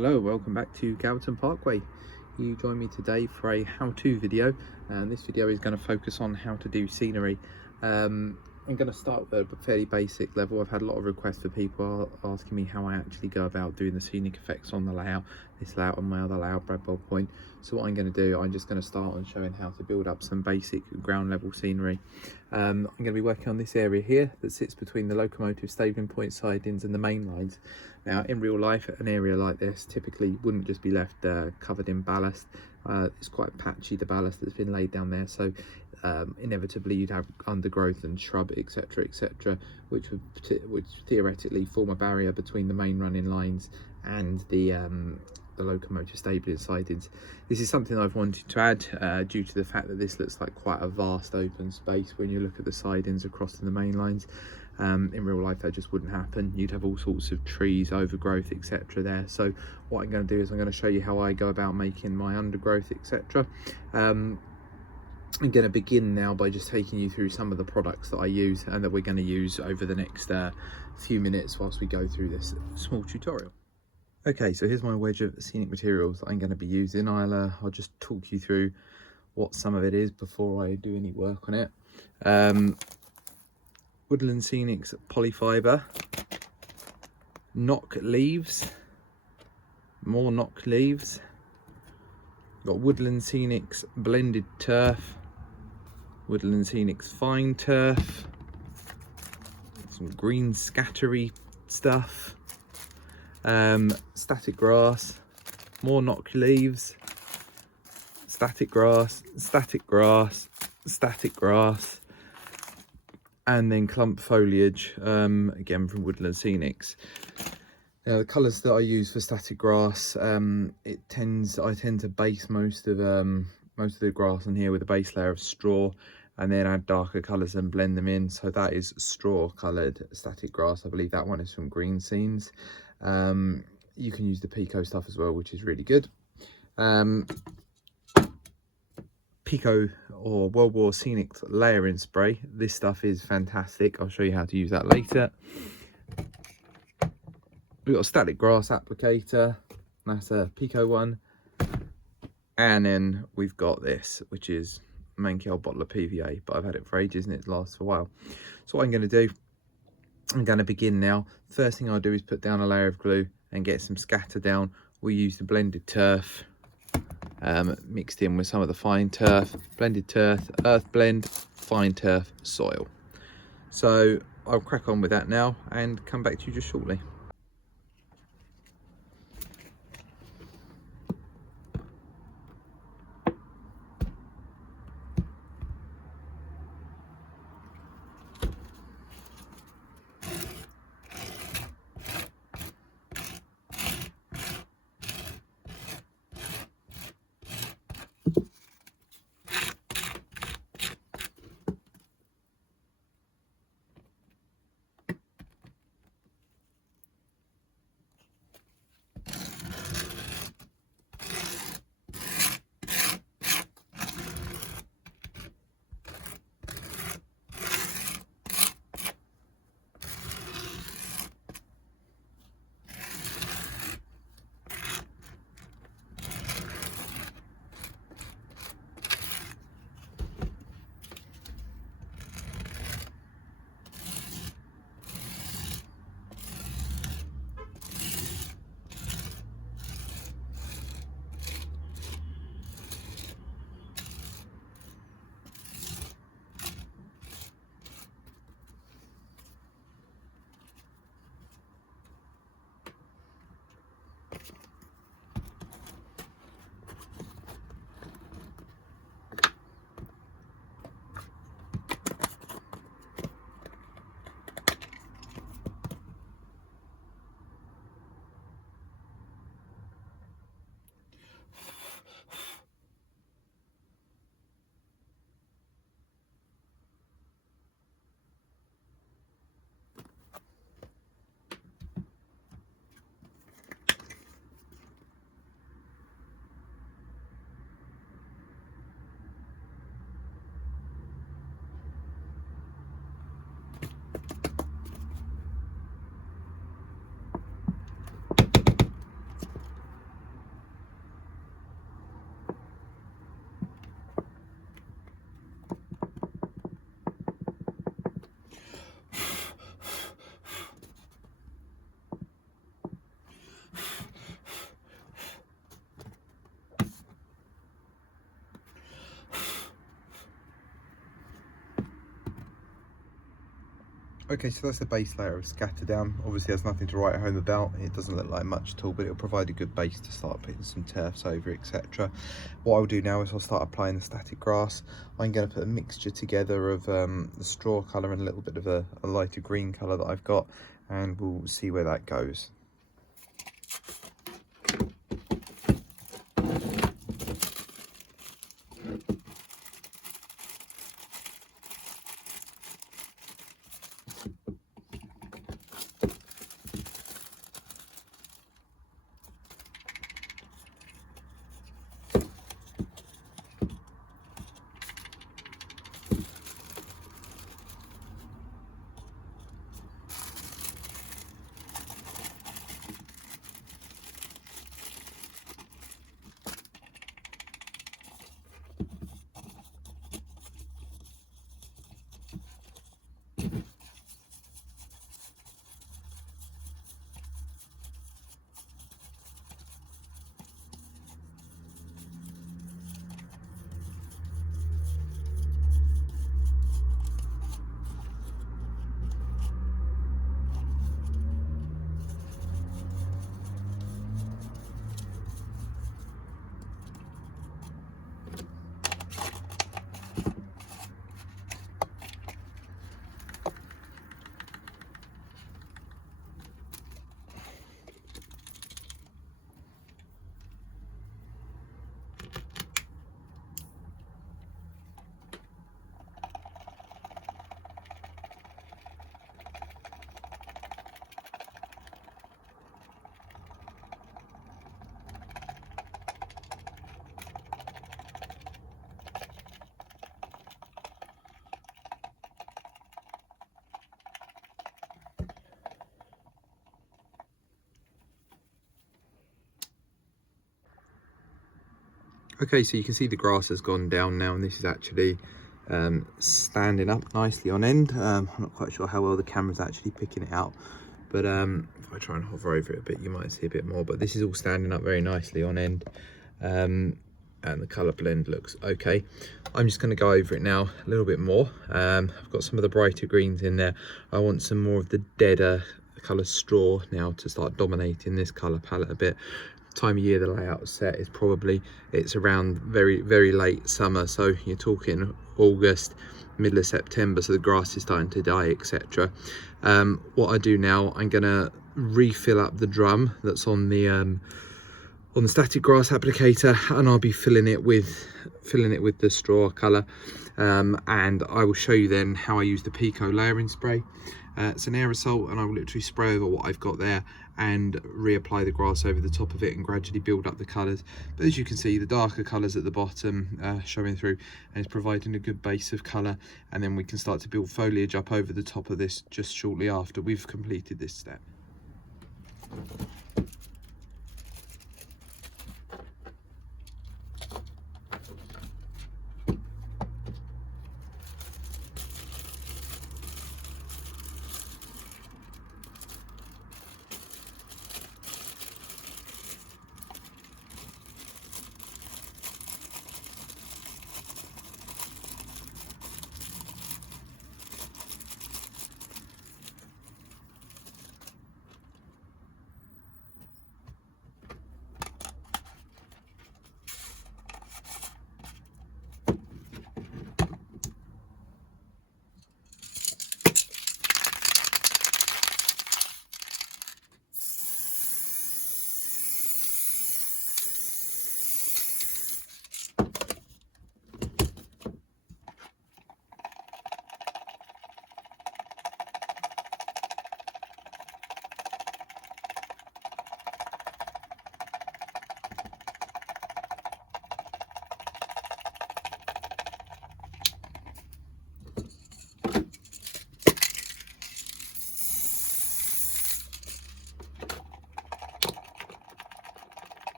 Hello, welcome back to Gowerton Parkway. You join me today for a how-to video, and this video is going to focus on how to do scenery. I'm going to start at a fairly basic level. I've had a lot of requests for people asking me how I actually go about doing the scenic effects on the layout, this layout and my other layout, Bradwell Point. So what I'm going to do, I'm just going to start on showing how to build up some basic ground level scenery. I'm going to be working on this area here that sits between the locomotive stabling point sidings and the main lines. Now in real life, an area like this typically wouldn't just be left covered in ballast. It's quite patchy, the ballast that's been laid down there, so inevitably you'd have undergrowth and shrub, etc, etc, which would theoretically form a barrier between the main running lines and the locomotive stabling sidings. This is something I've wanted to add due to the fact that this looks like quite a vast open space when you look at the sidings across to the main lines. In real life that just wouldn't happen. You'd have all sorts of trees, overgrowth, etc there. So what I'm going to do is I'm going to show you how I go about making my undergrowth, etc. I'm going to begin now by just taking you through some of the products that I use and that we're going to use over the next few minutes whilst we go through this small tutorial. Okay, so here's my wedge of scenic materials that I'm going to be using. I'll just talk you through what some of it is before I do any work on it. Woodland Scenics polyfiber, knock leaves, more knock leaves. Got Woodland Scenics blended turf, Woodland Scenics fine turf, some green scattery stuff, static grass, more knock leaves, static grass, static grass, static grass, and then clump foliage, again from Woodland Scenics. Now the colours that I use for static grass, I tend to base most of the grass on here with a base layer of straw, and then add darker colours and blend them in. So that is straw coloured static grass. I believe that one is from Green Scenes. You can use the Peco stuff as well, which is really good. Peco or Worl Scenics layering spray. This stuff is fantastic. I'll show you how to use that later. We've got a static grass applicator. That's a Peco one. And then we've got this, which is a manky old bottle of PVA, but I've had it for ages and it lasts for a while. So what I'm going to do, I'm going to begin now. First thing I'll do is put down a layer of glue and get some scatter down. We use the blended turf, mixed in with some of the fine turf, blended turf, earth blend, fine turf, soil. So I'll crack on with that now and come back to you just shortly. Okay, so that's the base layer of scatter down. Obviously there's nothing to write home about. It doesn't look like much at all, but it'll provide a good base to start putting some turfs over, etc. What I'll do now is I'll start applying the static grass. I'm going to put a mixture together of the straw colour and a little bit of a lighter green colour that I've got, and we'll see where that goes. Okay, so you can see the grass has gone down now, and this is actually standing up nicely on end. I'm not quite sure how well the camera's actually picking it out, but if I try and hover over it a bit, you might see a bit more. But this is all standing up very nicely on end, and the colour blend looks okay. I'm just going to go over it now a little bit more. I've got some of the brighter greens in there. I want some more of the deader colour straw now to start dominating this colour palette a bit. Time of year the layout set is probably, it's around very late summer, so you're talking August, middle of September, so the grass is starting to die, etc. What I do now, I'm gonna refill up the drum that's on the static grass applicator, and I'll be filling it with the straw colour, and I will show you then how I use the Peco layering spray. It's an aerosol, and I will literally spray over what I've got there and reapply the grass over the top of it and gradually build up the colours. But as you can see, the darker colours at the bottom showing through, and it's providing a good base of colour, and then we can start to build foliage up over the top of this just shortly after we've completed this step.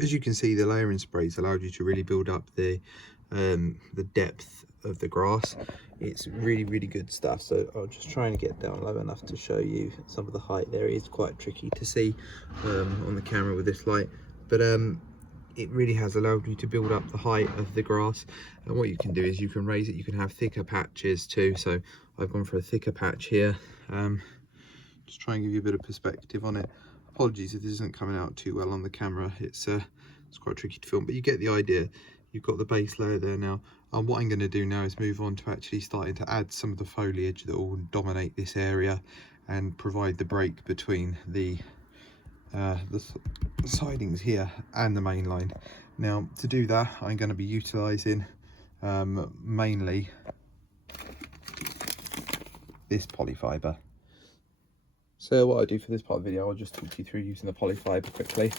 As you can see, the layering sprays allowed you to really build up the depth of the grass. It's really good stuff. So I'll just try and get down low enough to show you some of the height there. It is quite tricky to see on the camera with this light, but it really has allowed you to build up the height of the grass. And what you can do is you can raise it, you can have thicker patches too. So I've gone for a thicker patch here. Just try and give you a bit of perspective on it. Apologies if this isn't coming out too well on the camera. It's quite tricky to film, but you get the idea. You've got the base layer there now. And what I'm going to do now is move on to actually starting to add some of the foliage that will dominate this area and provide the break between the sidings here and the main line. Now, to do that, I'm going to be utilising mainly this polyfibre. So what I do for this part of the video, I'll just talk you through using the polyfibre quickly.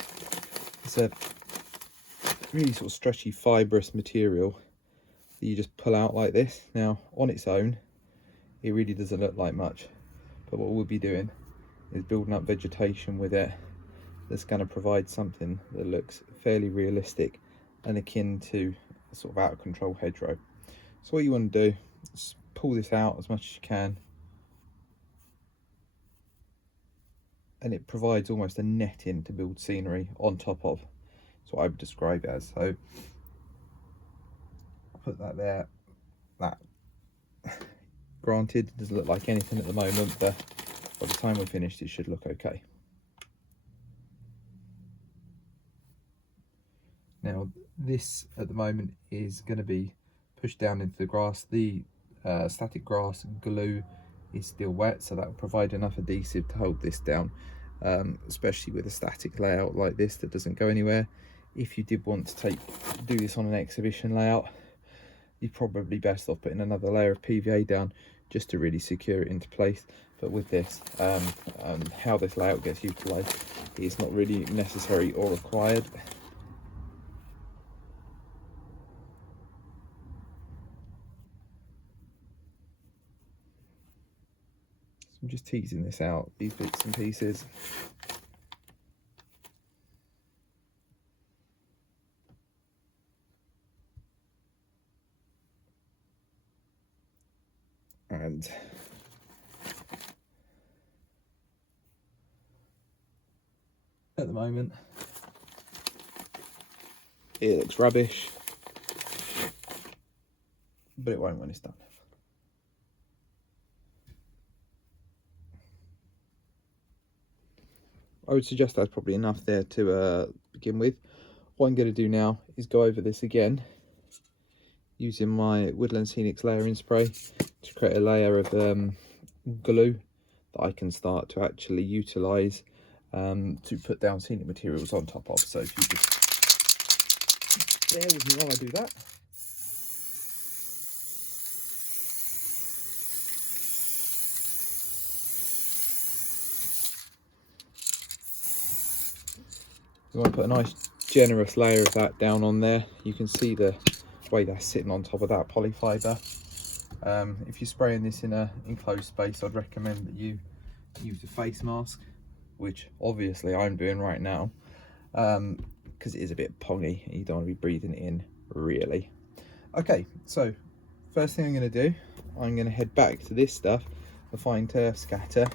It's a really sort of stretchy fibrous material that you just pull out like this. Now, on its own, it really doesn't look like much, but what we'll be doing is building up vegetation with it that's going to provide something that looks fairly realistic and akin to a sort of out of control hedgerow. So what you want to do is pull this out as much as you can, and it provides almost a netting to build scenery on top of. That's what I would describe it as. So I'll put that there. That, granted, doesn't look like anything at the moment, but by the time we're finished, it should look okay. Now, this at the moment is going to be pushed down into the grass. The static grass glue is still wet, so that will provide enough adhesive to hold this down, especially with a static layout like this that doesn't go anywhere. If you did want to do this on an exhibition layout, you're probably best off putting another layer of PVA down just to really secure it into place. But with this, how this layout gets utilised, it's not really necessary or required. I'm just teasing this out, these bits and pieces. And at the moment, it looks rubbish, but it won't when it's done. I would suggest that's probably enough there to begin with. What I'm going to do now is go over this again using my Woodland Scenics layering spray to create a layer of glue that I can start to actually utilise to put down scenic materials on top of. So if you just bear with me while I do that. We want to put a nice generous layer of that down on there. You can see the way that's sitting on top of that polyfibre. If you're spraying this in an enclosed space, I'd recommend that you use a face mask, which obviously I'm doing right now, because it is a bit pongy and you don't want to be breathing it in really. Okay, so first thing I'm going to do, I'm going to head back to this stuff, the fine turf scatter,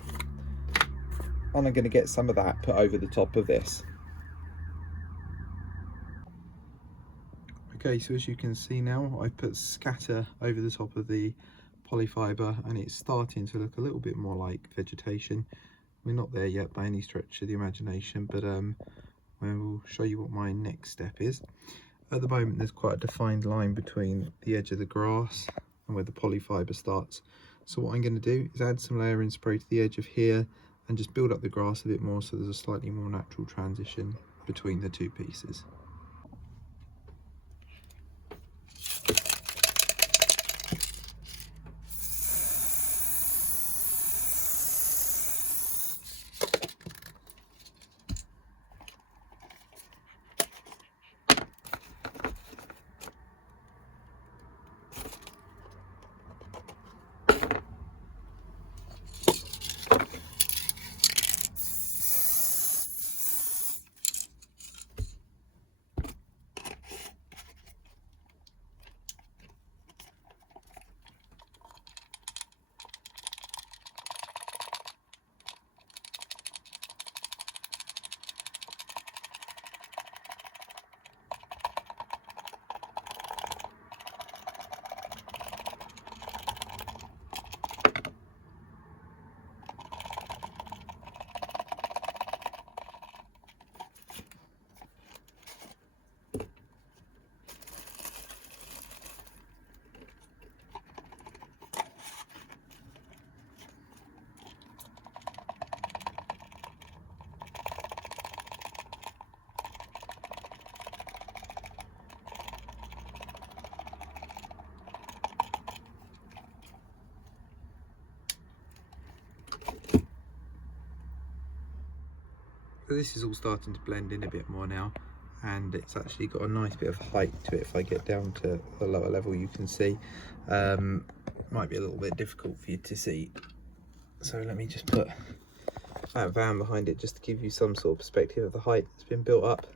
and I'm going to get some of that put over the top of this. Okay, so as you can see now, I've put scatter over the top of the polyfibre and it's starting to look a little bit more like vegetation. We're not there yet by any stretch of the imagination, but I will show you what my next step is. At the moment, there's quite a defined line between the edge of the grass and where the polyfibre starts. So what I'm going to do is add some layering spray to the edge of here and just build up the grass a bit more so there's a slightly more natural transition between the two pieces. So this is all starting to blend in a bit more now, and it's actually got a nice bit of height to it. If I get down to the lower level, you can see might be a little bit difficult for you to see, so let me just put that van behind it just to give you some sort of perspective of the height that's been built up.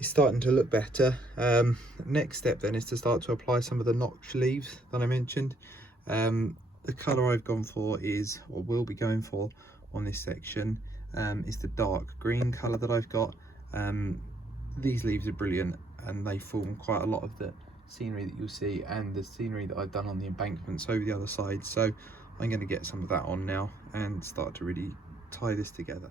It's starting to look better. Next step then is to start to apply some of the notch leaves that I mentioned. The colour I've gone for is, or will be going for on this section, is the dark green colour that I've got. These leaves are brilliant, and they form quite a lot of the scenery that you'll see, and the scenery that I've done on the embankments over the other side. So I'm going to get some of that on now and start to really tie this together.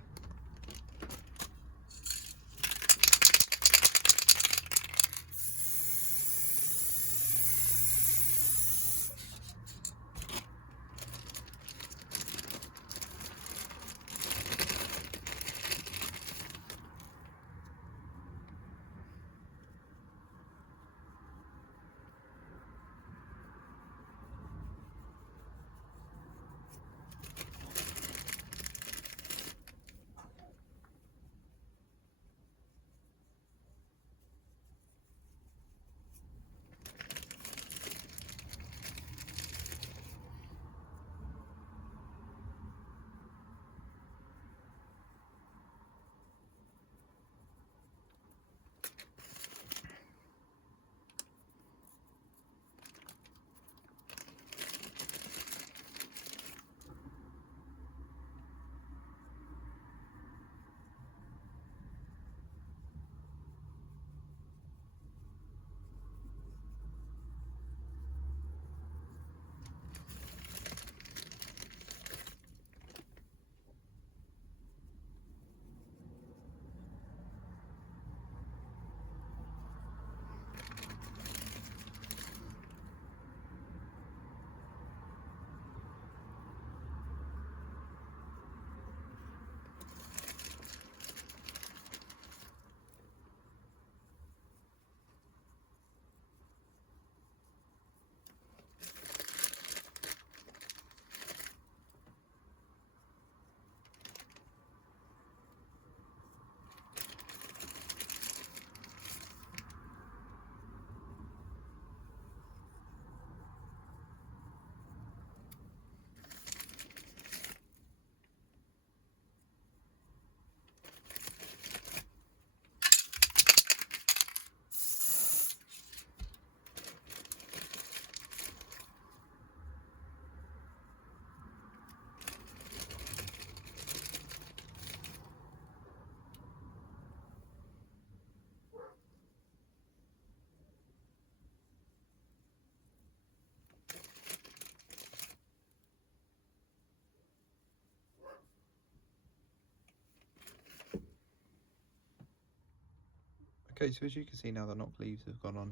Okay, so as you can see now, the knock leaves have gone on,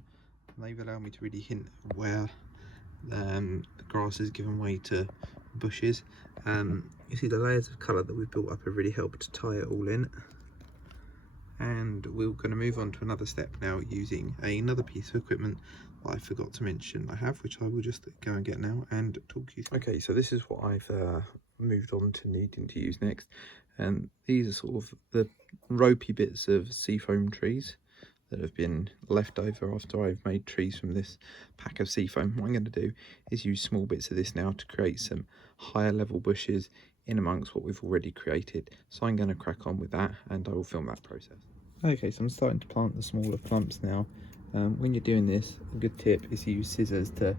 and they've allowed me to really hint where the grass has given way to bushes. You see the layers of colour that we've built up have really helped to tie it all in. And we're going to move on to another step now, using another piece of equipment that I forgot to mention I have, which I will just go and get now and talk you through. Okay, so this is what I've moved on to needing to use next, and these are sort of the ropey bits of seafoam trees that have been left over after I've made trees from this pack of seafoam. What I'm going to do is use small bits of this now to create some higher level bushes in amongst what we've already created. So I'm going to crack on with that, and I will film that process. Okay, so I'm starting to plant the smaller clumps now. When you're doing this, a good tip is to use scissors to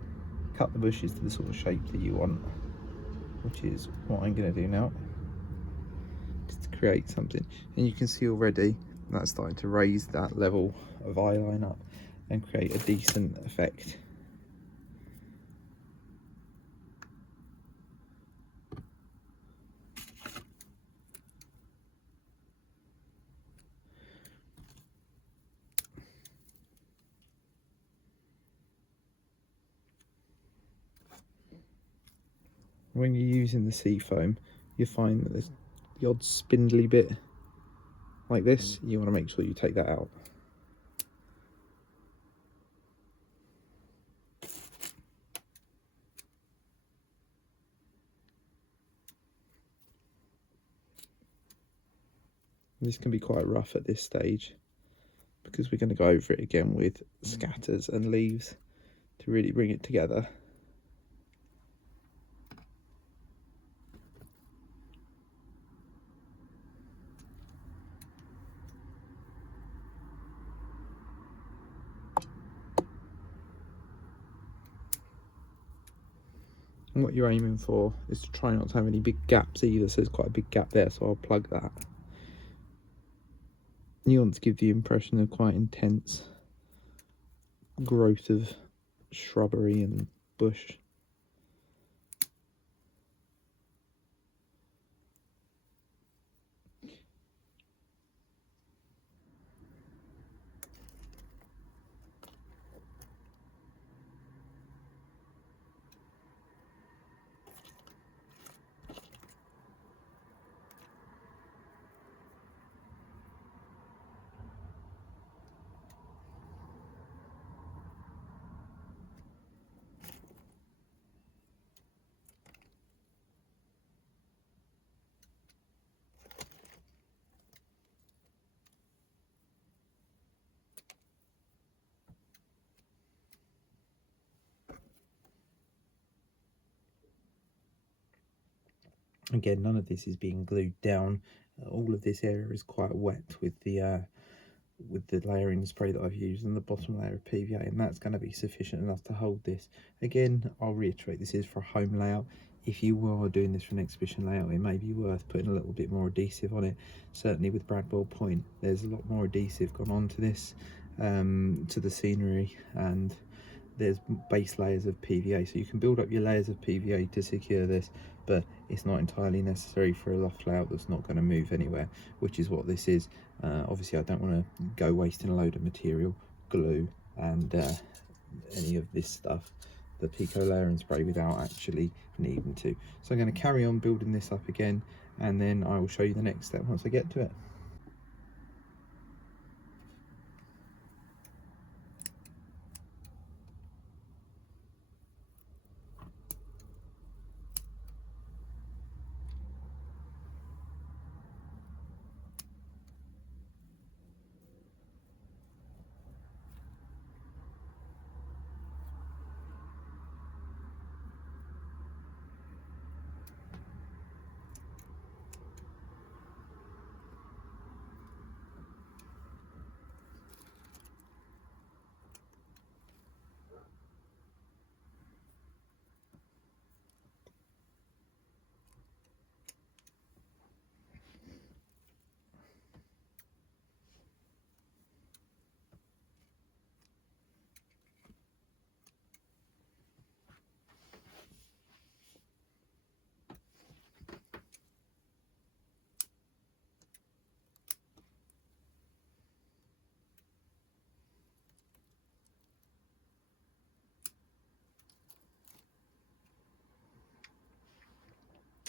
cut the bushes to the sort of shape that you want, which is what I'm going to do now, just to create something. And you can see already that's starting to raise that level of eye line up and create a decent effect. When you're using the seafoam, you find that there's the odd spindly bit like this. You want to make sure you take that out. This can be quite rough at this stage because we're going to go over it again with scatters and leaves to really bring it together. And what you're aiming for is to try not to have any big gaps either, so there's quite a big gap there, so I'll plug that. You want to give the impression of quite intense growth of shrubbery and bush. Again, none of this is being glued down. All of this area is quite wet with the layering spray that I've used and the bottom layer of PVA, and that's going to be sufficient enough to hold this. Again, I'll reiterate, this is for a home layout. If you are doing this for an exhibition layout, it may be worth putting a little bit more adhesive on it. Certainly with Bradwell Point, there's a lot more adhesive gone on to this, to the scenery, and there's base layers of PVA, so you can build up your layers of PVA to secure this, but it's not entirely necessary for a loft layout that's not going to move anywhere, which is what this is. Obviously I don't want to go wasting a load of material, glue and any of this stuff, the Peco layering spray, without actually needing to. So I'm going to carry on building this up again, and then I will show you the next step once I get to it.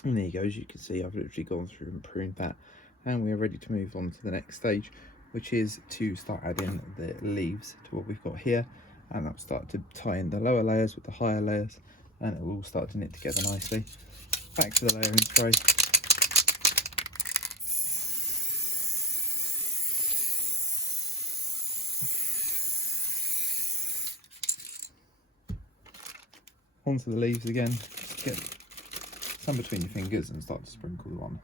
And there you go, as you can see, I've literally gone through and pruned that, and we're ready to move on to the next stage, which is to start adding the leaves to what we've got here, and that'll start to tie in the lower layers with the higher layers, and it will all start to knit together nicely. Back to the layering spray. Onto the leaves again, get some between your fingers and start to sprinkle them on.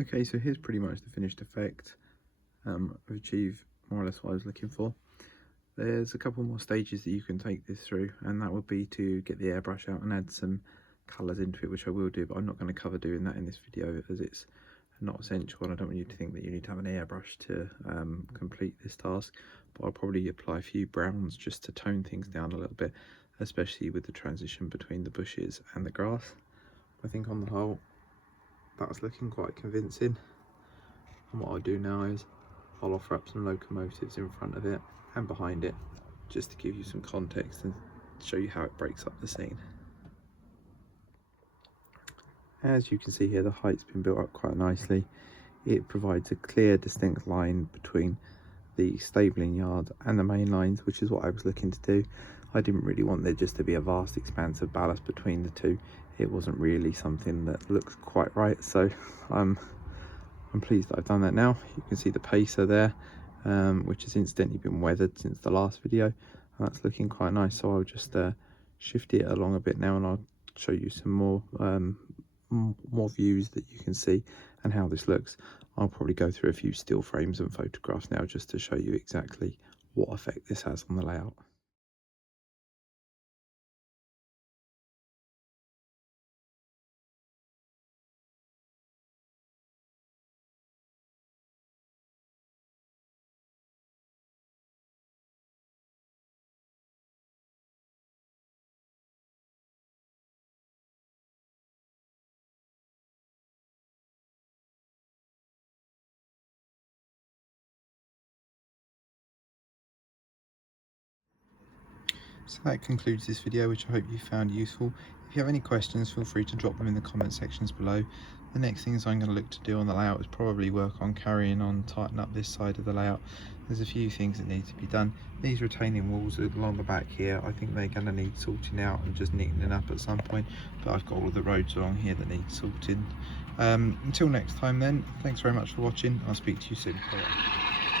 Okay, so here's pretty much the finished effect. I've achieved more or less what I was looking for. There's a couple more stages that you can take this through, and that would be to get the airbrush out and add some colours into it, which I will do, but I'm not going to cover doing that in this video as it's not essential, and I don't want you to think that you need to have an airbrush to complete this task. But I'll probably apply a few browns just to tone things down a little bit, especially with the transition between the bushes and the grass. I think on the whole that's looking quite convincing, and what I'll do now is I'll offer up some locomotives in front of it and behind it, just to give you some context and show you how it breaks up the scene. As you can see here, the height's been built up quite nicely. It provides a clear, distinct line between the stabling yard and the main lines, which is what I was looking to do. I didn't really want there just to be a vast expanse of ballast between the two. It wasn't really something that looks quite right, so I'm pleased that I've done that now. You can see the pacer there, which has incidentally been weathered since the last video, and that's looking quite nice. So I'll just shift it along a bit now, and I'll show you some more views that you can see and how this looks. I'll probably go through a few still frames and photographs now just to show you exactly what effect this has on the layout. So that concludes this video, which I hope you found useful. If you have any questions, feel free to drop them in the comment sections below. The next things I'm going to look to do on the layout is probably work on carrying on, tighten up this side of the layout. There's a few things that need to be done. These retaining walls along the back here, I think they're going to need sorting out and just neatening up at some point, but I've got all of the roads along here that need sorting. Until next time then, thanks very much for watching. I'll speak to you soon. Bye.